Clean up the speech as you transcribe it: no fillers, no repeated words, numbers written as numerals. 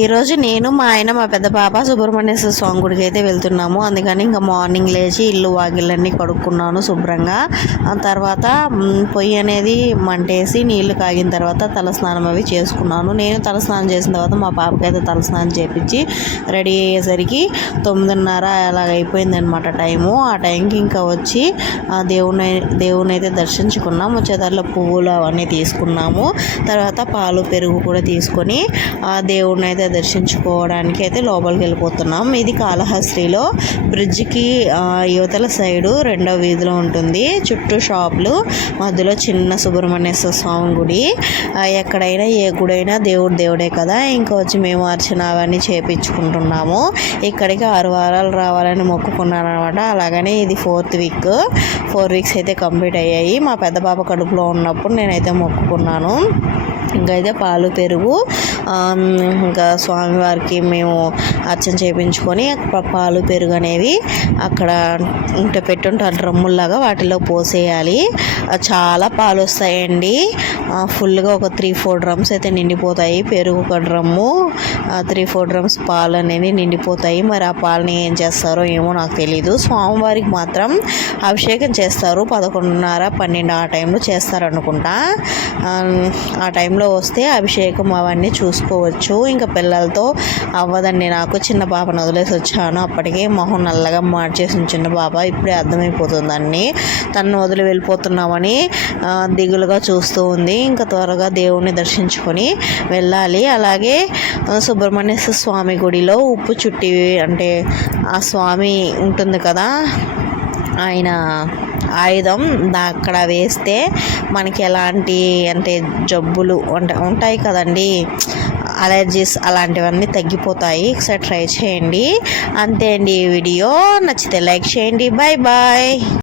ఈరోజు నేను మా ఆయన మా పెద్ద పాప సుబ్రహ్మణ్యేశ్వర స్వామి గుడికి అయితే వెళ్తున్నాము. అందుకని ఇంకా మార్నింగ్ లేచి ఇల్లు వాకిళ్ళన్నీ కడుక్కున్నాను శుభ్రంగా. ఆ తర్వాత పొయ్యి అనేది మంటేసి నీళ్లు కాగిన తర్వాత తలస్నానం అవి చేసుకున్నాను. నేను తలస్నానం చేసిన తర్వాత మా పాపకైతే తలస్నానం చేపించి రెడీ అయ్యేసరికి 9:30 అలాగ అయిపోయిందనమాట టైము. ఆ టైంకి ఇంకా వచ్చి దేవుని అయితే దర్శించుకున్నాము. వచ్చేదారిలో పువ్వులు అవన్నీ తీసుకున్నాము. తర్వాత పాలు పెరుగు కూడా తీసుకొని ఆ దేవుడిని అయితే దర్శించుకోవడానికి అయితే లోపలికి వెళ్ళిపోతున్నాం. ఇది కాళహస్తిలో బ్రిడ్జికి యువతల సైడు 2వ వీధిలో ఉంటుంది. చుట్టూ షాపులు, మధ్యలో చిన్న సుబ్రహ్మణ్యేశ్వర స్వామి గుడి. ఎక్కడైనా ఏ గుడైనా దేవుడే కదా. ఇంకా వచ్చి మేము అర్చన అవన్నీ చేపించుకుంటున్నాము. ఇక్కడికి 6 వారాలు రావాలని మొక్కుకున్నాను అనమాట. అలాగనే ఇది 4th వీక్. 4 వీక్స్ అయితే కంప్లీట్ అయ్యాయి. మా పెద్ద పాప కడుపులో ఉన్నప్పుడు నేనైతే మొక్కుకున్నాను. ఇంకా అయితే పాలు పెరుగు ఇంకా స్వామివారికి మేము అర్చన చేయించుకొని పాలు పెరుగు అనేవి అక్కడ ఇంట పెట్టుంటారు డ్రమ్ముల్లాగా, వాటిలో పోసేయాలి. చాలా పాలు వస్తాయండి. ఫుల్గా ఒక 3-4 డ్రమ్స్ అయితే నిండిపోతాయి. పెరుగు ఒక డ్రమ్ము, 3-4 డ్రమ్స్ పాలు అనేది నిండిపోతాయి. మరి ఆ పాలని ఏం చేస్తారో ఏమో నాకు తెలీదు. స్వామివారికి మాత్రం అభిషేకం చేస్తారు. 11:30-12 ఆ టైంలో చేస్తారనుకుంటా. ఆ టైంలో వస్తే అభిషేకం అవన్నీ చూసుకోవచ్చు. ఇంకా పిల్లలతో అవ్వదండి నాకు. చిన్న పాపను వదిలేసి వచ్చాను. అప్పటికే మొహం నల్లగా మార్చేసిన చిన్న పాప. ఇప్పుడే అర్థమైపోతుంది అన్నీ. తను వదిలి వెళ్ళిపోతున్నామని దిగులుగా చూస్తూ ఉంది. ఇంకా త్వరగా దేవుణ్ణి దర్శించుకొని వెళ్ళాలి. అలాగే సుబ్రహ్మణ్యేశ్వర స్వామి గుడిలో ఉప్పు చుట్టి అంటే ఆ స్వామి ఉంటుంది కదా, ఆయన ఆయుధం అక్కడ వేస్తే మనకి ఎలాంటి అంటే జబ్బులు ఉంటాయి కదండి, అలర్జీస్ అలాంటివన్నీ తగ్గిపోతాయి. ఒకసారి ట్రై చేయండి. అంతే అండి ఈ వీడియో. నచ్చితే లైక్ చేయండి. Bye bye.